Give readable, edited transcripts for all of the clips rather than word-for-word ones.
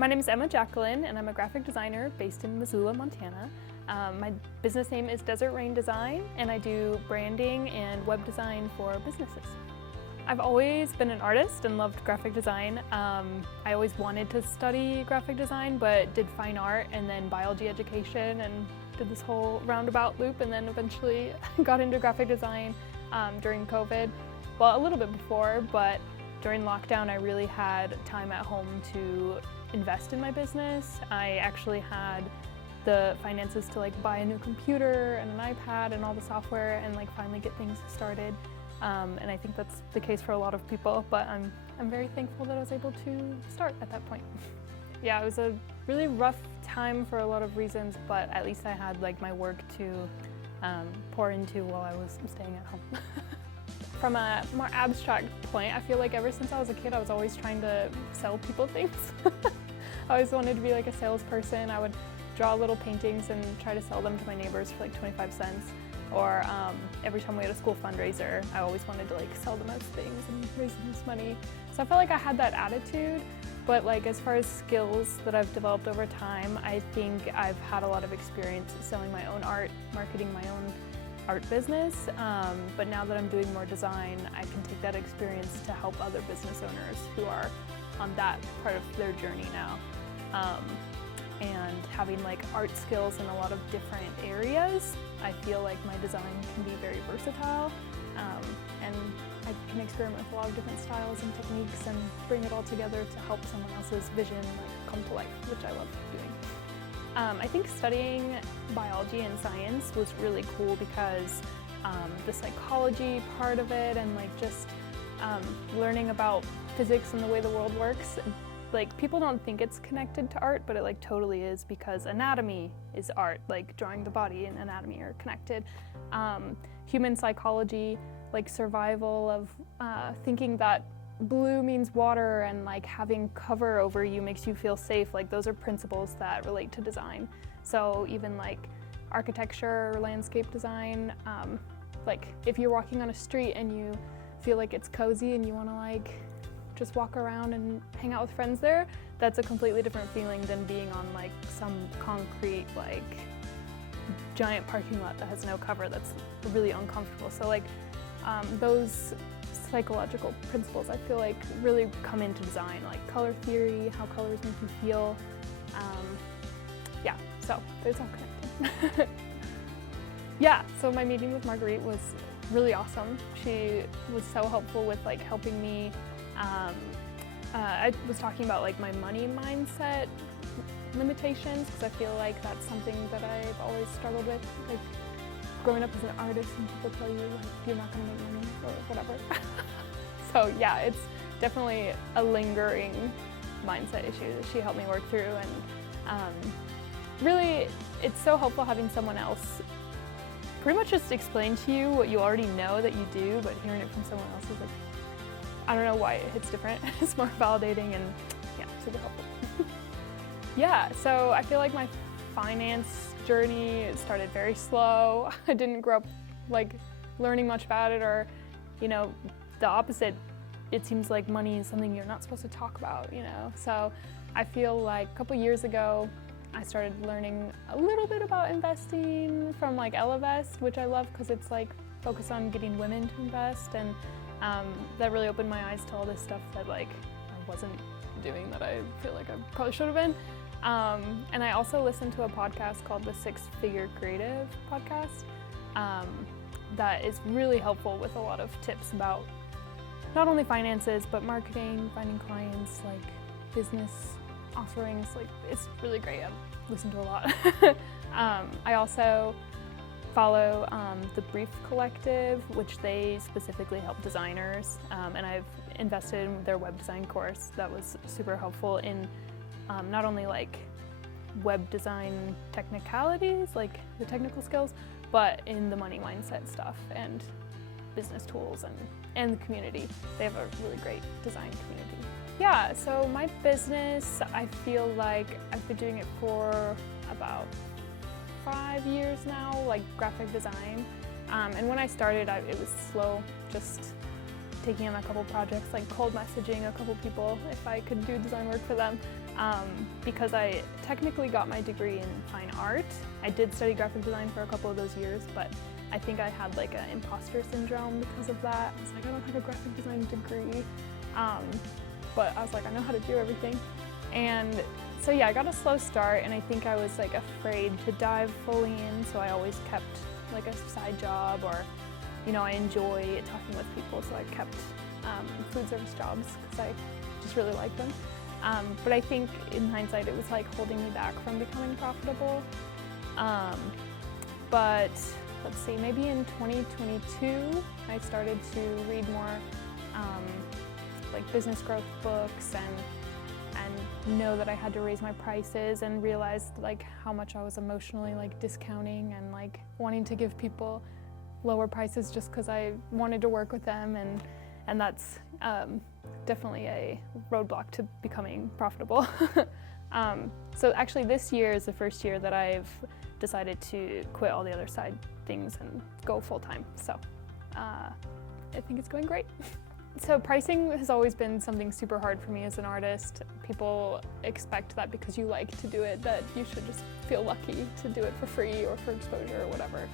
My name is Jacquelyn, and I'm a graphic designer based in Missoula, Montana. My business name is Desert Rain Design, and I do branding and web design for businesses. I've always been an artist and loved graphic design. I always wanted to study graphic design, but did fine art and then biology education and did this whole roundabout loop, and then eventually got into graphic design during COVID. Well, a little bit before, but during lockdown I really had time at home to invest in my business. I actually had the finances to buy a new computer and an iPad and all the software and finally get things started. And I think that's the case for a lot of people, but I'm very thankful that I was able to start at that point. Yeah, it was a really rough time for a lot of reasons, but at least I had my work to pour into while I was staying at home. From a more abstract point, I feel like ever since I was a kid, I was always trying to sell people things. I always wanted to be a salesperson. I would draw little paintings and try to sell them to my neighbors for 25 cents. Or every time we had a school fundraiser, I always wanted to sell them as things and raise this money. So I felt like I had that attitude, but as far as skills that I've developed over time, I think I've had a lot of experience selling my own art, marketing my own art business, but now that I'm doing more design, I can take that experience to help other business owners who are on that part of their journey now. And having art skills in a lot of different areas, I feel like my design can be very versatile, and I can experiment with a lot of different styles and techniques and bring it all together to help someone else's vision come to life, which I love doing. I think studying biology and science was really cool because the psychology part of it and just learning about physics and the way the world works, people don't think it's connected to art, but it totally is, because anatomy is art. Drawing the body and anatomy are connected. Human psychology, survival of thinking that blue means water and having cover over you makes you feel safe. Those are principles that relate to design. So even architecture or landscape design, if you're walking on a street and you feel like it's cozy and you want to just walk around and hang out with friends there, that's a completely different feeling than being on some concrete giant parking lot that has no cover. That's really uncomfortable. So those psychological principles I feel really come into design, color theory, how colors make you feel. Yeah, so it's all connected. Yeah, so my meeting with Marguerite was really awesome. She was so helpful with helping me. I was talking about my money mindset limitations, because I feel that's something that I've always struggled with. Growing up as an artist and people tell you you're not going to make money or whatever. So yeah, it's definitely a lingering mindset issue that she helped me work through, and really it's so helpful having someone else pretty much just explain to you what you already know that you do, but hearing it from someone else is I don't know why it hits different. It's more validating and yeah, super helpful. Yeah, so I feel like my finance journey started very slow. I didn't grow up learning much about it, or the opposite. It seems like money is something you're not supposed to talk about, So I feel a couple years ago I started learning a little bit about investing from Ellevest, which I love because it's focused on getting women to invest, and that really opened my eyes to all this stuff that I wasn't doing that I feel I probably should have been. And I also listened to a podcast called the 6 Figure Creative podcast that is really helpful with a lot of tips about not only finances, but marketing, finding clients, business offerings. It's really great. I've listened to a lot. I also follow the Brief Collective, which they specifically help designers, and I've invested in their web design course that was super helpful in not only web design technicalities, the technical skills, but in the money mindset stuff and business tools and the community. They have a really great design community. Yeah, so my business, I feel like I've been doing it for about 5 years now, graphic design. And when I started, it was slow, just taking on a couple projects, cold messaging a couple people if I could do design work for them. because I technically got my degree in fine art. I did study graphic design for a couple of those years, but I think I had like an imposter syndrome because of that. I was like, I don't have a graphic design degree, but I was like, I know how to do everything. And so yeah, I got a slow start, and I think I was like afraid to dive fully in, so I always kept like a side job, or I enjoy talking with people, so I kept food service jobs because I just really like them. But I think in hindsight it was like holding me back from becoming profitable. But let's see, maybe in 2022 I started to read more like business growth books and know that I had to raise my prices, and realized like how much I was emotionally like discounting and like wanting to give people lower prices just because I wanted to work with them, and that's definitely a roadblock to becoming profitable. So actually this year is the first year that I've decided to quit all the other side things and go full-time. So I think it's going great. So pricing has always been something super hard for me as an artist. People expect that because you like to do it, that you should just feel lucky to do it for free or for exposure or whatever.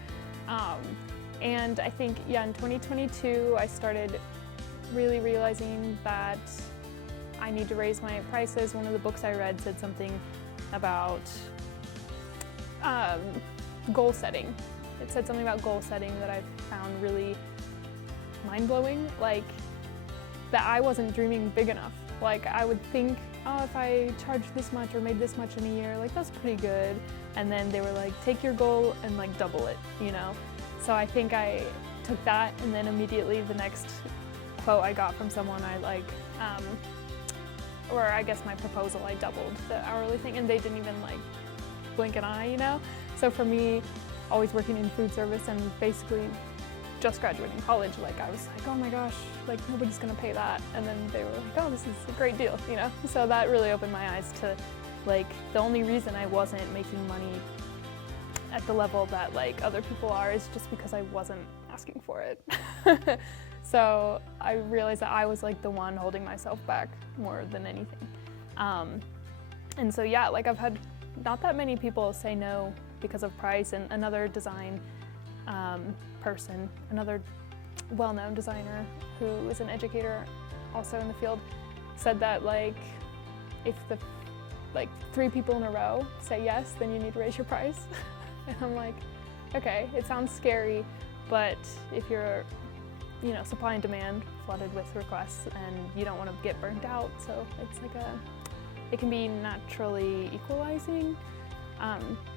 And I think, yeah, in 2022, I started really realizing that I need to raise my prices. One of the books I read said something about goal setting. It said something about goal setting that I found really mind-blowing, like that I wasn't dreaming big enough. Like I would think, oh, if I charged this much or made this much in a year, like that's pretty good. And then they were like, take your goal and like double it, So I think I took that, and then immediately the next quote I got from someone, I like, or I guess my proposal, I doubled the hourly thing, and they didn't even like blink an eye, So for me, always working in food service and basically just graduating college, like I was like, oh my gosh, like nobody's gonna pay that. And then they were like, oh, this is a great deal, So that really opened my eyes to like the only reason I wasn't making money at the level that like other people are is just because I wasn't asking for it. So I realized that I was like the one holding myself back more than anything. And so yeah, like I've had not that many people say no because of price. And another design person, another well-known designer who is an educator also in the field, said that like if the 3 people in a row say yes, then you need to raise your price. And I'm like, okay, it sounds scary, but if you're supply and demand flooded with requests, and you don't want to get burnt out, so it's like it can be naturally equalizing.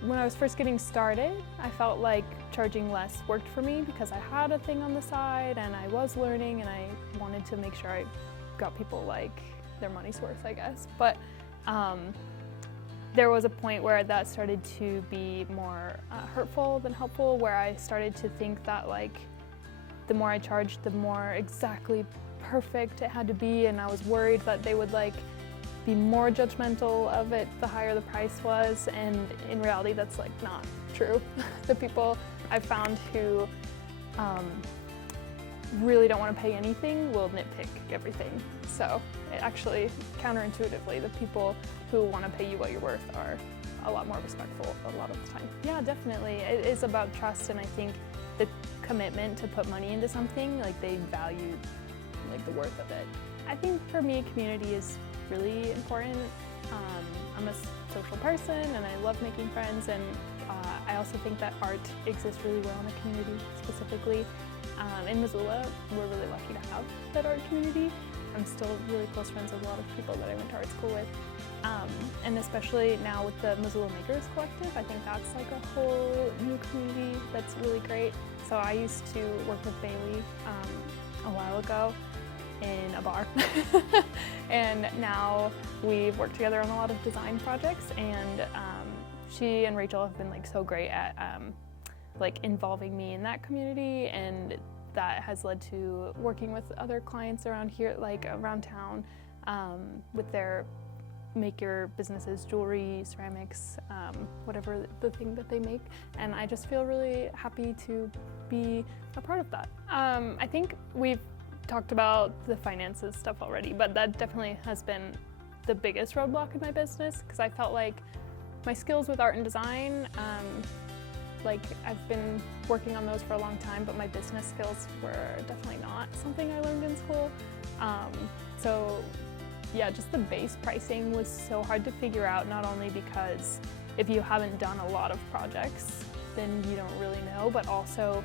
When I was first getting started, I felt like charging less worked for me because I had a thing on the side and I was learning, and I wanted to make sure I got people like their money's worth, I guess. But there was a point where that started to be more hurtful than helpful, where I started to think that like the more I charged, the more exactly perfect it had to be, and I was worried that they would like be more judgmental of it the higher the price was, and in reality that's like not true. The people I've found who really don't want to pay anything will nitpick everything. So it actually, counterintuitively, the people who want to pay you what you're worth are a lot more respectful a lot of the time. Yeah, definitely. It is about trust, and I think the commitment to put money into something, like they value like the worth of it. I think for me, community is really important. I'm a social person and I love making friends, and I also think that art exists really well in a community specifically. In Missoula, we're really lucky to have that art community. I'm still really close friends with a lot of people that I went to art school with. And especially now with the Missoula Makers Collective, I think that's like a whole new community that's really great. So I used to work with Bailey a while ago in a bar. And now we've worked together on a lot of design projects, and she and Rachel have been like so great at like involving me in that community, and that has led to working with other clients around here, like around town, with their make your businesses, jewelry, ceramics, whatever the thing that they make. And I just feel really happy to be a part of that. I think we've talked about the finances stuff already, but that definitely has been the biggest roadblock in my business, because I felt like my skills with art and design, like I've been working on those for a long time, but my business skills were definitely not something I learned in school. So yeah, just the base pricing was so hard to figure out, not only because if you haven't done a lot of projects, then you don't really know, but also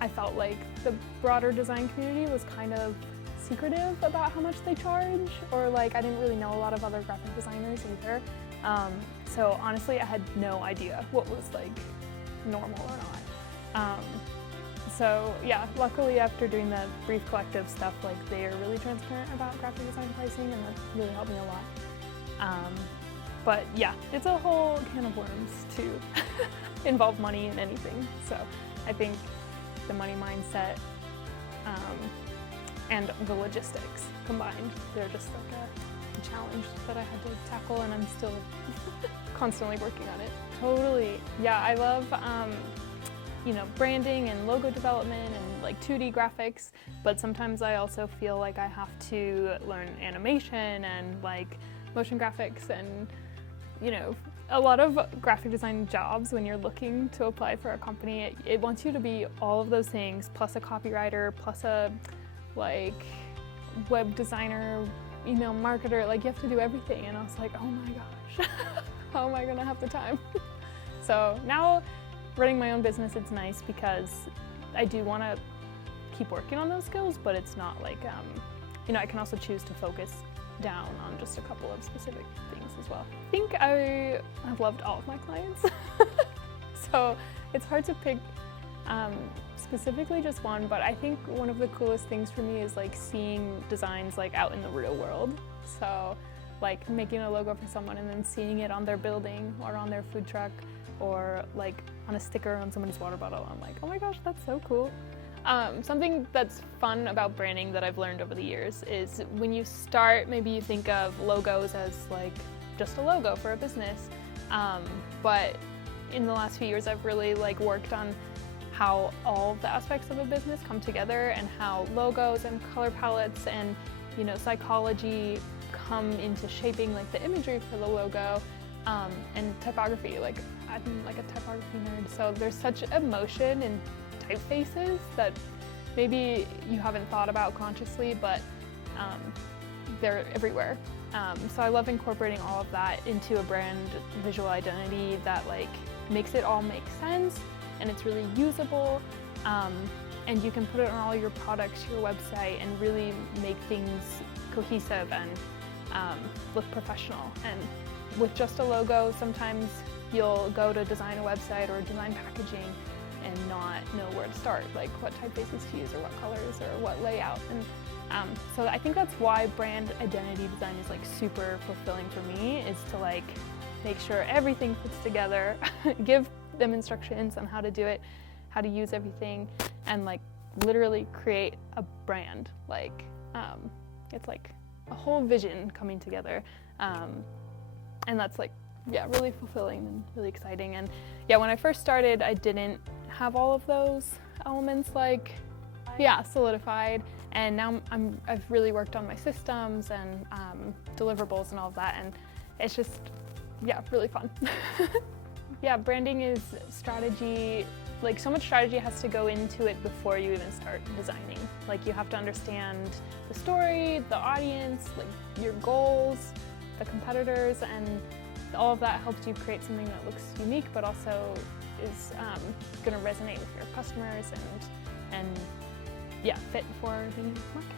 I felt like the broader design community was kind of secretive about how much they charge, or like I didn't really know a lot of other graphic designers either. So honestly, I had no idea what was like normal or not. So yeah, luckily after doing the brief collective stuff, like they are really transparent about graphic design pricing, and that really helped me a lot. But yeah, it's a whole can of worms to involve money in anything. So I think the money mindset and the logistics combined, they're just like a challenge that I had to tackle, and I'm still constantly working on it. Totally. Yeah, I love you know, branding and logo development and like 2D graphics, but sometimes I also feel like I have to learn animation and like motion graphics, and you know, a lot of graphic design jobs, when you're looking to apply for a company, it wants you to be all of those things, plus a copywriter, plus a like web designer, email marketer, like you have to do everything. And I was like, oh my gosh, how am I gonna have the time? So now running my own business, it's nice because I do want to keep working on those skills, but it's not like, you know, I can also choose to focus down on just a couple of specific things as well. I think I have loved all of my clients. So it's hard to pick specifically just one, but I think one of the coolest things for me is like seeing designs like out in the real world. So like making a logo for someone and then seeing it on their building or on their food truck or like on a sticker on somebody's water bottle. I'm like, oh my gosh, that's so cool. Something that's fun about branding that I've learned over the years is when you start, maybe you think of logos as like just a logo for a business, but in the last few years I've really like worked on how all the aspects of a business come together, and how logos and color palettes and, you know, psychology come into shaping like the imagery for the logo, and typography. Like I'm like a typography nerd, so there's such emotion in typefaces that maybe you haven't thought about consciously, but they're everywhere. So I love incorporating all of that into a brand visual identity that like makes it all make sense, and it's really usable, and you can put it on all your products, your website, and really make things cohesive and look professional. And with just a logo, sometimes you'll go to design a website or design packaging and not know where to start, like what typefaces to use or what colors or what layout. And so I think that's why brand identity design is like super fulfilling for me, is to like make sure everything fits together, give them instructions on how to do it, how to use everything, and like literally create a brand. Like it's like a whole vision coming together, and that's like, yeah, really fulfilling and really exciting. And yeah, when I first started, I didn't have all of those elements like, yeah, solidified, and now I've really worked on my systems and deliverables and all of that, and it's just, yeah, really fun. Yeah, branding is strategy. Like so much strategy has to go into it before you even start designing. Like you have to understand the story, the audience, like your goals, the competitors, and all of that helps you create something that looks unique, but also is going to resonate with your customers and yeah, fit for the market.